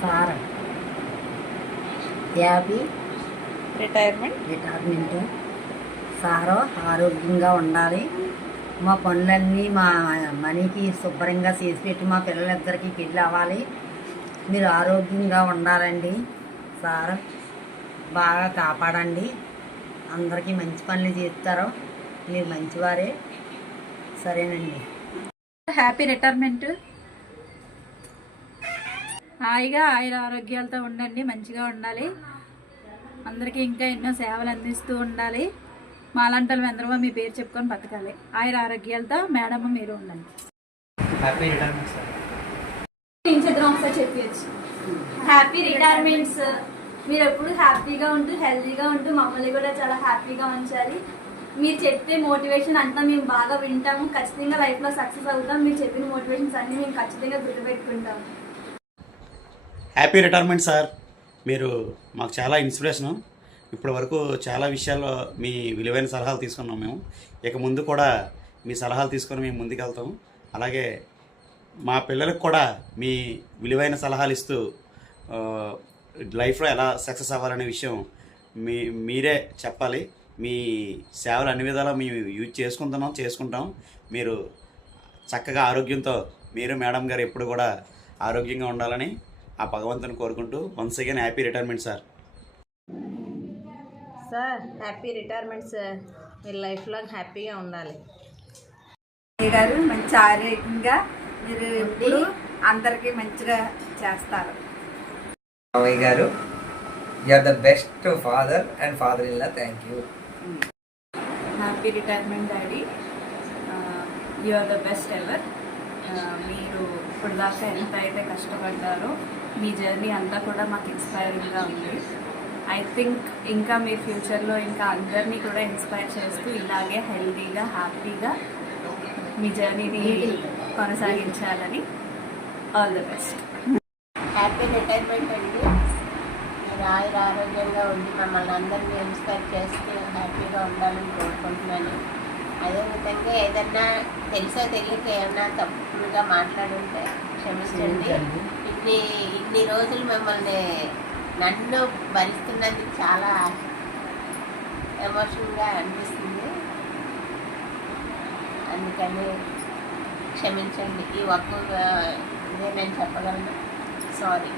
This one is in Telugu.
Sir happy retirement. సారు ఆరోగ్యంగా ఉండాలి. మా పనులన్నీ మా మనీకి శుభ్రంగా చేసి పెట్టి మా పిల్లలిద్దరికీ పెళ్ళి అవ్వాలి. మీరు ఆరోగ్యంగా ఉండాలండి. సార్ బాగా కాపాడండి. అందరికీ మంచి పనులు చేస్తారు. మీరు మంచివారే. సరేనండి. Happy retirement. హాయిగా ఆరోగ్యాలతో ఉండండి, మంచిగా ఉండాలి. అందరికీ ఇంకా ఎన్నో సేవలు అందిస్తూ ఉండాలి. మాలాంటి వాళ్ళు ఎందరో మీ పేరు చెప్పుకొని బతకాలి. ఆరోగ్యాలతో మేడం మీరు ఉండండి. చెప్పచ్చు. Happy retirement sir. మీరు ఎప్పుడు హ్యాపీగా ఉంటూ హెల్తీగా ఉంటూ మమ్మల్ని కూడా చాలా హ్యాపీగా ఉంచాలి. మీరు చెప్పే మోటివేషన్ అంతా మేము బాగా వింటాము. ఖచ్చితంగా లైఫ్లో సక్సెస్ అవుతాం. మీరు చెప్పిన మోటివేషన్స్ అన్నీ మేము ఖచ్చితంగా గుర్తుపెట్టుకుంటాము. Happy retirement sir. మీరు మాకు చాలా ఇన్స్పిరేషను. ఇప్పటి వరకు చాలా విషయాల్లో మీ విలువైన సలహాలు తీసుకున్నాం మేము. ఇక ముందు కూడా మీ సలహాలు తీసుకొని మేము ముందుకెళ్తాం. అలాగే మా పిల్లలకు కూడా మీ విలువైన సలహాలు ఇస్తూ లైఫ్లో ఎలా సక్సెస్ అవ్వాలనే విషయం మీరే చెప్పాలి. మీ సేవలు అన్ని విధాలా మేము యూజ్ చేసుకుంటాం. మీరు చక్కగా ఆరోగ్యంతో మీరు మేడం గారు ఎప్పుడు కూడా ఆరోగ్యంగా ఉండాలని ఆ భగవంతుని కోరుకుంటూ once again happy retirement sir. Sir happy retirement sir. మీరు లైఫ్ లాంగ్ హ్యాపీగా ఉండాలి. గారు మంచి ఆరోగ్యంగా మీరు ఎప్పుడు అందరికీ మంచిగా చేస్తారు. మావయ్య గారు, you are the best father and father in law. Thank you. Happy retirement daddy. You are the best ever. మీరు ఇప్పుడు దాకా ఎంత అయితే కష్టపడ్డారో మీ జర్నీ అంతా కూడా మాకు ఇన్స్పైరింగ్గా ఉంది. ఐ థింక్ ఇంకా మీ ఫ్యూచర్లో ఇంకా అందరినీ కూడా ఇన్స్పైర్ చేస్తూ ఇలాగే హెల్తీగా హ్యాపీగా మీ జర్నీని కొనసాగించాలని. All the best. Happy retirement అండి. మీరు ఆరోగ్యంగా ఉండి మమ్మల్ని అందరినీ ఇన్స్పైర్ చేస్తూ హ్యాపీగా ఉండాలని కోరుకుంటున్నాను. అదేవిధంగా ఏదన్నా తెలిసో తెలియక ఏమన్నా తప్పుగా మాట్లాడుంటే క్షమించండి. ఇన్ని రోజులు మిమ్మల్ని నన్ను భరిస్తున్నందుకు చాలా ఎమోషన్గా అనిపిస్తుంది. అందుకని క్షమించండి. ఈ ఒక్క ఇదే నేను చెప్పగలను. సారీ.